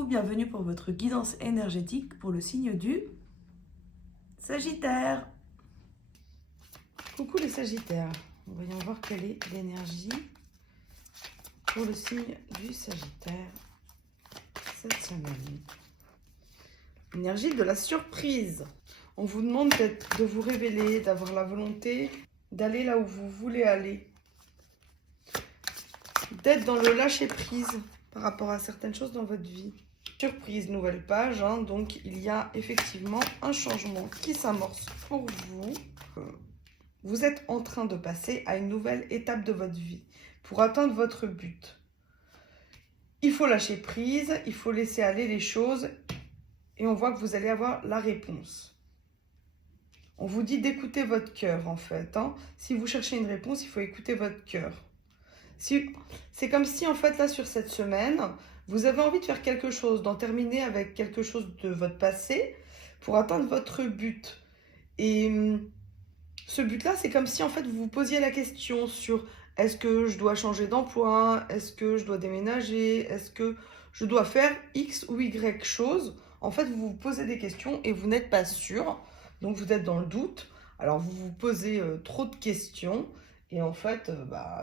Coucou, bienvenue pour votre guidance énergétique pour le signe du Sagittaire. Coucou les Sagittaires, voyons voir quelle est l'énergie pour le signe du Sagittaire cette semaine. Énergie de la surprise. On vous demande de vous révéler, d'avoir la volonté d'aller là où vous voulez aller, d'être dans le lâcher-prise par rapport à certaines choses dans votre vie. Surprise, nouvelle page, hein, donc il y a effectivement un changement qui s'amorce pour vous. Vous êtes en train de passer à une nouvelle étape de votre vie pour atteindre votre but. Il faut lâcher prise, il faut laisser aller les choses et on voit que vous allez avoir la réponse. On vous dit d'écouter votre cœur en fait. Hein. Si vous cherchez une réponse, il faut écouter votre cœur. C'est comme si en fait là sur cette semaine, vous avez envie de faire quelque chose, d'en terminer avec quelque chose de votre passé pour atteindre votre but. Et ce but-là, c'est comme si en fait vous vous posiez la question sur est-ce que je dois changer d'emploi, est-ce que je dois déménager, est-ce que je dois faire X ou Y chose. En fait, vous vous posez des questions et vous n'êtes pas sûr, donc vous êtes dans le doute. Alors vous vous posez trop de questions. Et en fait,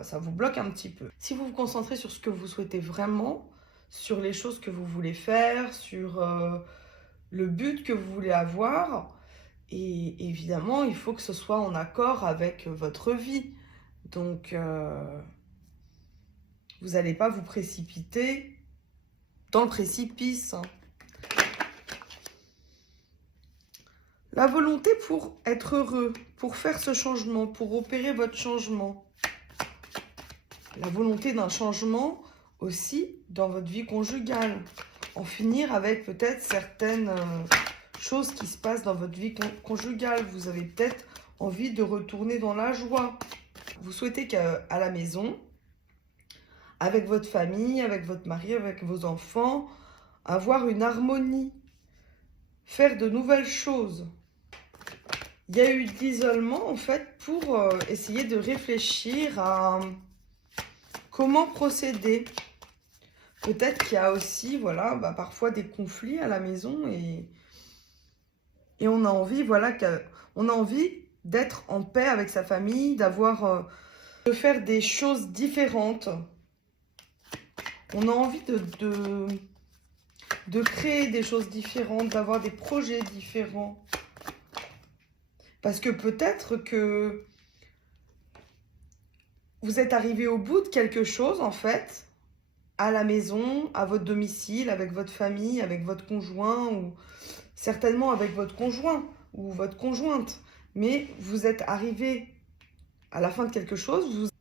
ça vous bloque un petit peu. Si vous vous concentrez sur ce que vous souhaitez vraiment, sur les choses que vous voulez faire, sur le but que vous voulez avoir, et évidemment, il faut que ce soit en accord avec votre vie. Donc, vous n'allez pas vous précipiter dans le précipice. La volonté pour être heureux, pour faire ce changement, pour opérer votre changement. La volonté d'un changement aussi dans votre vie conjugale. En finir avec peut-être certaines choses qui se passent dans votre vie conjugale. Vous avez peut-être envie de retourner dans la joie. Vous souhaitez qu'à la maison, avec votre famille, avec votre mari, avec vos enfants, avoir une harmonie. Faire de nouvelles choses. Il y a eu de l'isolement en fait pour essayer de réfléchir à comment procéder. Peut-être qu'il y a aussi parfois des conflits à la maison et on a envie on a envie d'être en paix avec sa famille, de faire des choses différentes. On a envie de créer des choses différentes, d'avoir des projets différents. Parce que peut-être que vous êtes arrivé au bout de quelque chose, en fait, à la maison, à votre domicile, avec votre famille, avec votre conjoint, ou certainement avec votre conjoint ou votre conjointe. Mais vous êtes arrivé à la fin de quelque chose,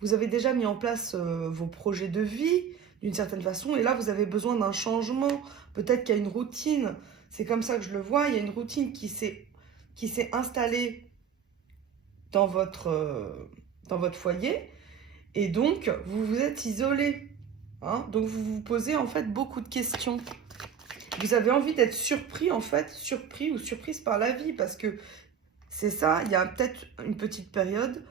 vous avez déjà mis en place vos projets de vie, d'une certaine façon, et là, vous avez besoin d'un changement. Peut-être qu'il y a une routine, c'est comme ça que je le vois, il y a une routine qui s'est installée dans votre foyer, et donc vous vous êtes isolé. Hein, donc vous vous posez en fait beaucoup de questions. Vous avez envie d'être surpris ou surprise par la vie, parce que c'est ça, il y a peut-être une petite période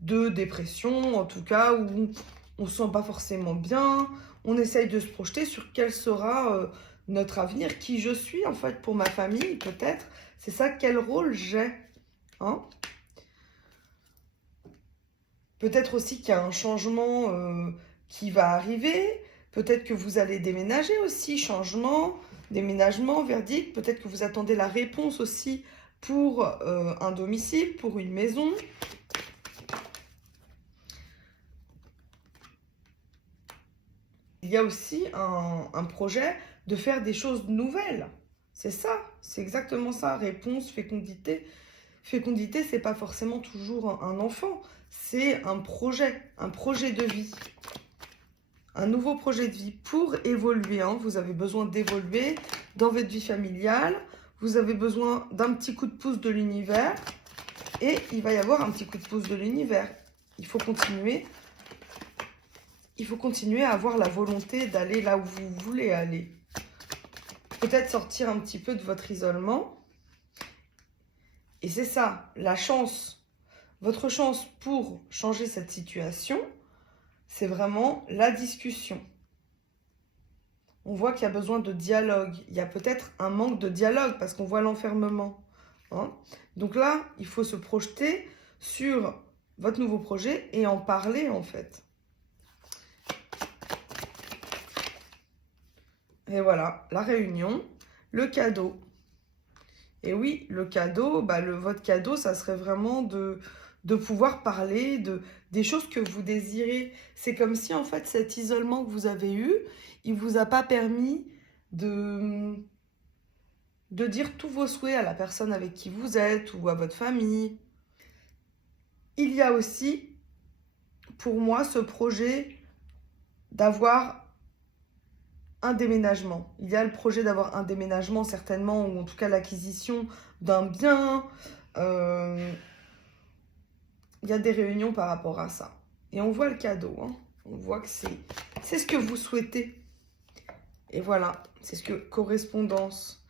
de dépression, en tout cas, où on ne se sent pas forcément bien, on essaye de se projeter sur quel sera notre avenir, qui je suis en fait pour ma famille peut-être, c'est ça, quel rôle j'ai. Hein, peut-être aussi qu'il y a un changement qui va arriver. Peut-être que vous allez déménager aussi. Changement, déménagement, verdict. Peut-être que vous attendez la réponse aussi pour un domicile, pour une maison. Il y a aussi un projet de faire des choses nouvelles. C'est ça, c'est exactement ça. Réponse, fécondité. Fécondité, c'est pas forcément toujours un enfant. C'est un projet de vie. Un nouveau projet de vie pour évoluer. Hein. Vous avez besoin d'évoluer dans votre vie familiale. Vous avez besoin d'un petit coup de pouce de l'univers. Et il va y avoir un petit coup de pouce de l'univers. Il faut continuer. Il faut continuer à avoir la volonté d'aller là où vous voulez aller. Peut-être sortir un petit peu de votre isolement. Et c'est ça, la chance. Votre chance pour changer cette situation, c'est vraiment la discussion. On voit qu'il y a besoin de dialogue. Il y a peut-être un manque de dialogue parce qu'on voit l'enfermement. Hein. Donc là, il faut se projeter sur votre nouveau projet et en parler en fait. Et voilà, la réunion, le cadeau. Et oui, le cadeau, votre cadeau, ça serait vraiment de pouvoir parler des choses que vous désirez. C'est comme si, en fait, cet isolement que vous avez eu, il ne vous a pas permis de dire tous vos souhaits à la personne avec qui vous êtes ou à votre famille. Il y a aussi, pour moi, ce projet d'avoir un déménagement. Il y a le projet d'avoir un déménagement certainement, ou en tout cas l'acquisition d'un bien. Il y a des réunions par rapport à ça. Et on voit le cadeau. Hein. On voit que c'est ce que vous souhaitez. Et voilà, c'est ce que correspondance.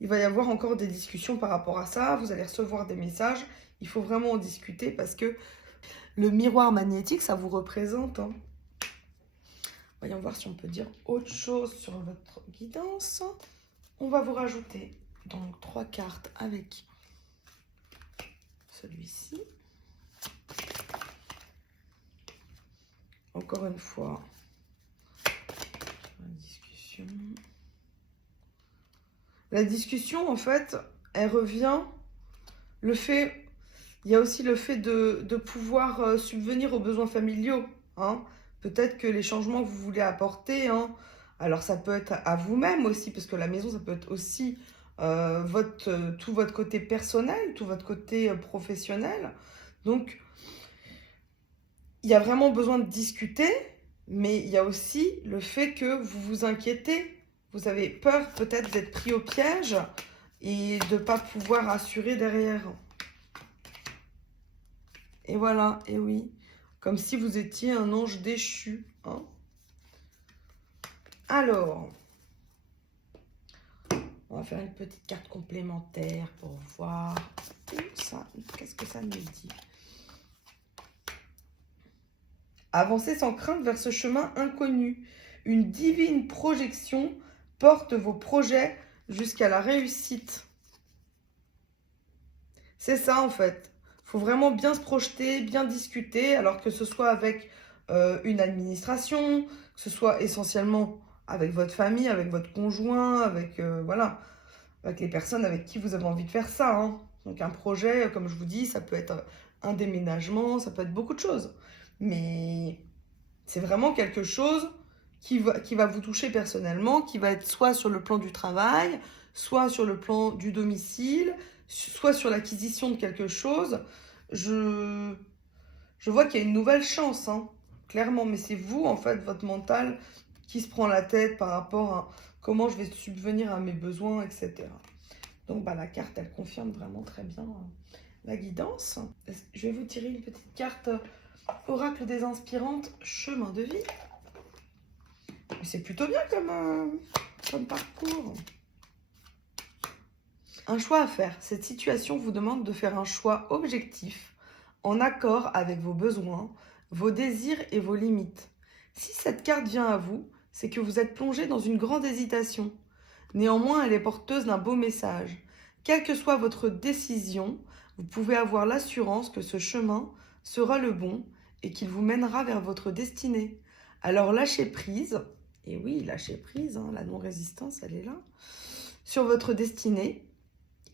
Il va y avoir encore des discussions par rapport à ça. Vous allez recevoir des messages. Il faut vraiment en discuter parce que le miroir magnétique, ça vous représente. Hein. Voyons voir si on peut dire autre chose sur votre guidance. On va vous rajouter donc 3 cartes avec celui-ci. Encore une fois, la discussion. La discussion, en fait, elle revient. Il y a aussi le fait de pouvoir subvenir aux besoins familiaux. Hein. Peut-être que les changements que vous voulez apporter, hein, alors ça peut être à vous-même aussi, parce que la maison, ça peut être aussi tout votre côté personnel, tout votre côté professionnel. Donc, il y a vraiment besoin de discuter, mais il y a aussi le fait que vous vous inquiétez. Vous avez peur peut-être d'être pris au piège et de ne pas pouvoir assurer derrière. Et voilà, et oui. Comme si vous étiez un ange déchu. Hein. Alors, on va faire une petite carte complémentaire pour voir ça. Qu'est-ce que ça nous dit? Avancez sans crainte vers ce chemin inconnu. Une divine projection porte vos projets jusqu'à la réussite. C'est ça en fait. Il faut vraiment bien se projeter, bien discuter, alors que ce soit avec une administration, que ce soit essentiellement avec votre famille, avec votre conjoint, avec, voilà, avec les personnes avec qui vous avez envie de faire ça. Hein. Donc un projet, comme je vous dis, ça peut être un déménagement, ça peut être beaucoup de choses. Mais c'est vraiment quelque chose qui va vous toucher personnellement, qui va être soit sur le plan du travail, soit sur le plan du domicile, soit sur l'acquisition de quelque chose. Je vois qu'il y a une nouvelle chance, hein, clairement, mais c'est vous, en fait, votre mental qui se prend la tête par rapport à comment je vais subvenir à mes besoins, etc. Donc, la carte, elle confirme vraiment très bien la guidance. Je vais vous tirer une petite carte Oracle des inspirantes, chemin de vie. C'est plutôt bien comme parcours. Un choix à faire. Cette situation vous demande de faire un choix objectif, en accord avec vos besoins, vos désirs et vos limites. Si cette carte vient à vous, c'est que vous êtes plongé dans une grande hésitation. Néanmoins, elle est porteuse d'un beau message. Quelle que soit votre décision, vous pouvez avoir l'assurance que ce chemin sera le bon et qu'il vous mènera vers votre destinée. Alors lâchez prise, et oui, lâchez prise, hein, la non-résistance, elle est là, sur votre destinée,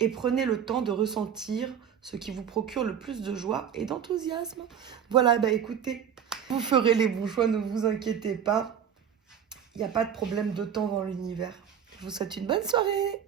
et prenez le temps de ressentir ce qui vous procure le plus de joie et d'enthousiasme. Voilà, écoutez, vous ferez les bons choix, ne vous inquiétez pas. Il n'y a pas de problème de temps dans l'univers. Je vous souhaite une bonne soirée.